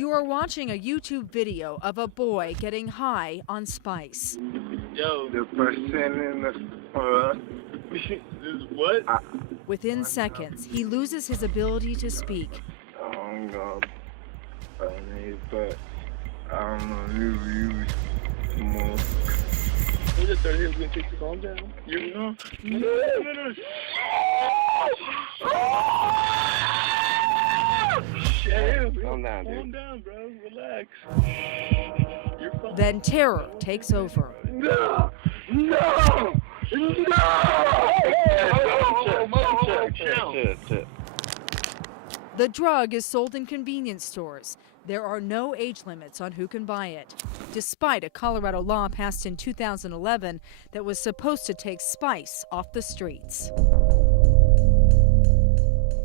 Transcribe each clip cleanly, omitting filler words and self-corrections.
You are watching a YouTube video of a boy getting high on spice. Yo, the person in the this what? Within seconds, he loses his ability to speak. But I don't know, you more. We just started here, we're gonna take the calm down. You know? No. Shit, calm down, dude. Calm down, bro. Relax. You're fine. Then terror takes over. No! Chill. The drug is sold in convenience stores. There are no age limits on who can buy it, despite a Colorado law passed in 2011 that was supposed to take spice off the streets.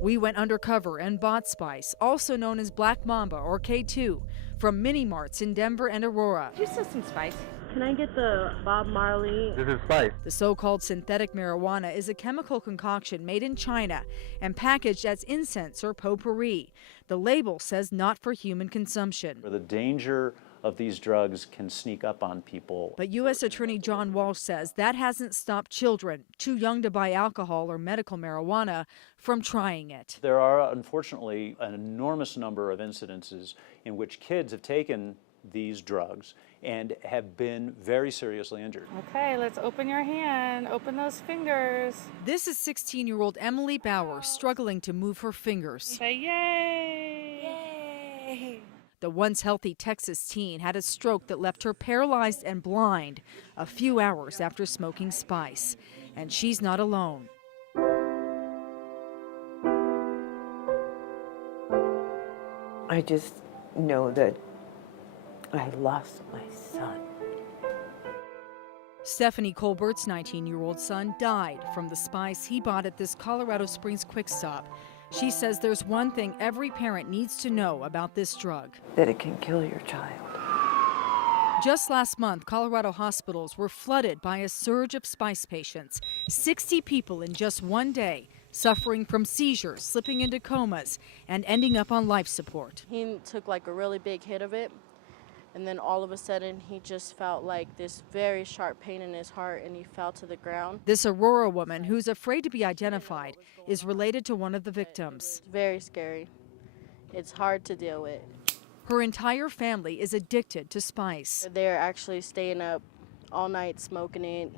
We went undercover and bought spice, also known as Black Mamba or K2, from mini-marts in Denver and Aurora. You sell some spice? Can I get the Bob Marley? This is spice. The so-called synthetic marijuana is a chemical concoction made in China and packaged as incense or potpourri. The label says not for human consumption. The danger of these drugs can sneak up on people. But U.S. Attorney John Walsh says that hasn't stopped children, too young to buy alcohol or medical marijuana, from trying it. There are, unfortunately, an enormous number of incidences in which kids have taken these drugs and have been very seriously injured. Okay, let's open your hand. Open those fingers. This is 16-year-old Emily Bauer struggling to move her fingers. Say yay! Yay! The once healthy Texas teen had a stroke that left her paralyzed and blind a few hours after smoking spice. And she's not alone. I just know that I lost my son. Stephanie Colbert's 19-year-old son died from the spice he bought at this Colorado Springs quick stop. She says there's one thing every parent needs to know about this drug. That it can kill your child. Just last month, Colorado hospitals were flooded by a surge of spice patients. 60 people in just one day, suffering from seizures, slipping into comas, and ending up on life support. He took like a really big hit of it, and then all of a sudden he just felt like this very sharp pain in his heart, and he fell to the ground. This Aurora woman, who's afraid to be identified, is related to one of the victims. It's very scary. It's hard to deal with. Her entire family is addicted to spice. They're actually staying up all night smoking it,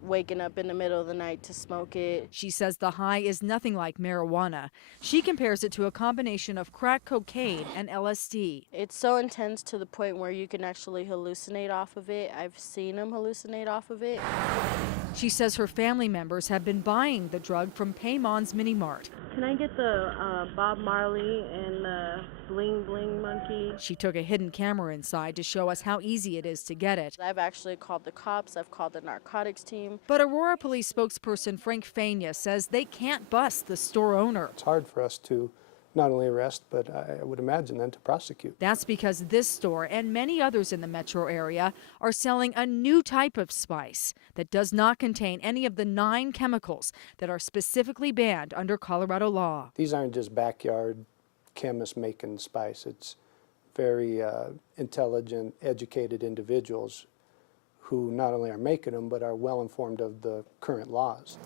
waking up in the middle of the night to smoke it. She says the high is nothing like marijuana. She compares it to a combination of crack cocaine and LSD. It's so intense to the point where you can actually hallucinate off of it. I've seen them hallucinate off of it. She says her family members have been buying the drug from Paymon's Mini Mart. Can I get the Bob Marley and the Bling Bling Monkey? She took a hidden camera inside to show us how easy it is to get it. I've actually called the cops. I've called the narcotics team. But Aurora Police spokesperson Frank Fania says they can't bust the store owner. It's hard for us to not only arrest, but I would imagine then to prosecute. That's because this store and many others in the metro area are selling a new type of spice that does not contain any of the 9 chemicals that are specifically banned under Colorado law. These aren't just backyard chemists making spice. It's very intelligent, educated individuals who not only are making them, but are well informed of the current laws.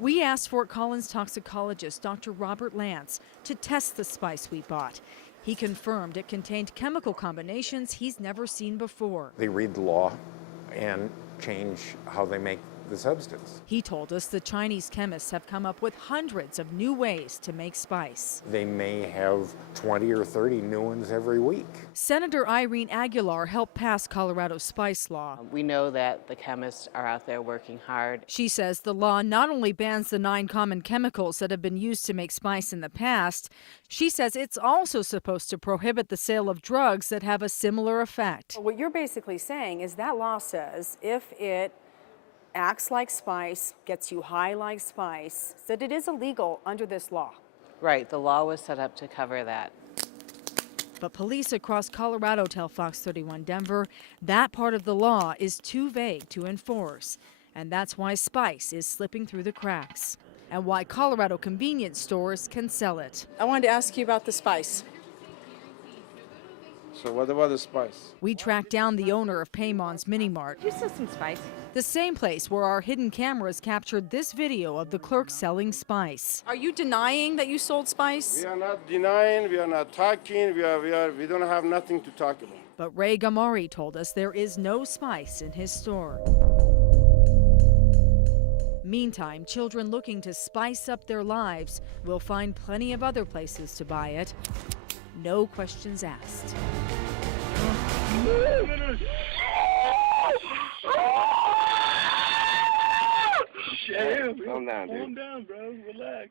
We asked Fort Collins toxicologist Dr. Robert Lance to test the spice we bought. He confirmed it contained chemical combinations he's never seen before. They read the law and change how they make the substance. He told us the Chinese chemists have come up with hundreds of new ways to make spice. They may have 20 or 30 new ones every week. Senator Irene Aguilar helped pass Colorado's spice law. We know that the chemists are out there working hard. She says the law not only bans the 9 common chemicals that have been used to make spice in the past, she says it's also supposed to prohibit the sale of drugs that have a similar effect. What you're basically saying is that law says if it acts like spice, gets you high like spice, that it is illegal under this law. Right, the law was set up to cover that. But police across Colorado tell Fox 31 Denver that part of the law is too vague to enforce. And that's why spice is slipping through the cracks. And why Colorado convenience stores can sell it. I wanted to ask you about the spice. So what about the spice? We tracked down the owner of Paymon's Mini Mart, You saw some spice. the same place where our hidden cameras captured this video of the clerk selling spice. Are you denying that you sold spice? We are not denying, we are not talking, we don't have nothing to talk about. But Ray Gamari told us there is no spice in his store. Meantime, children looking to spice up their lives will find plenty of other places to buy it. No questions asked. Calm down, dude. Calm down, bro. Relax.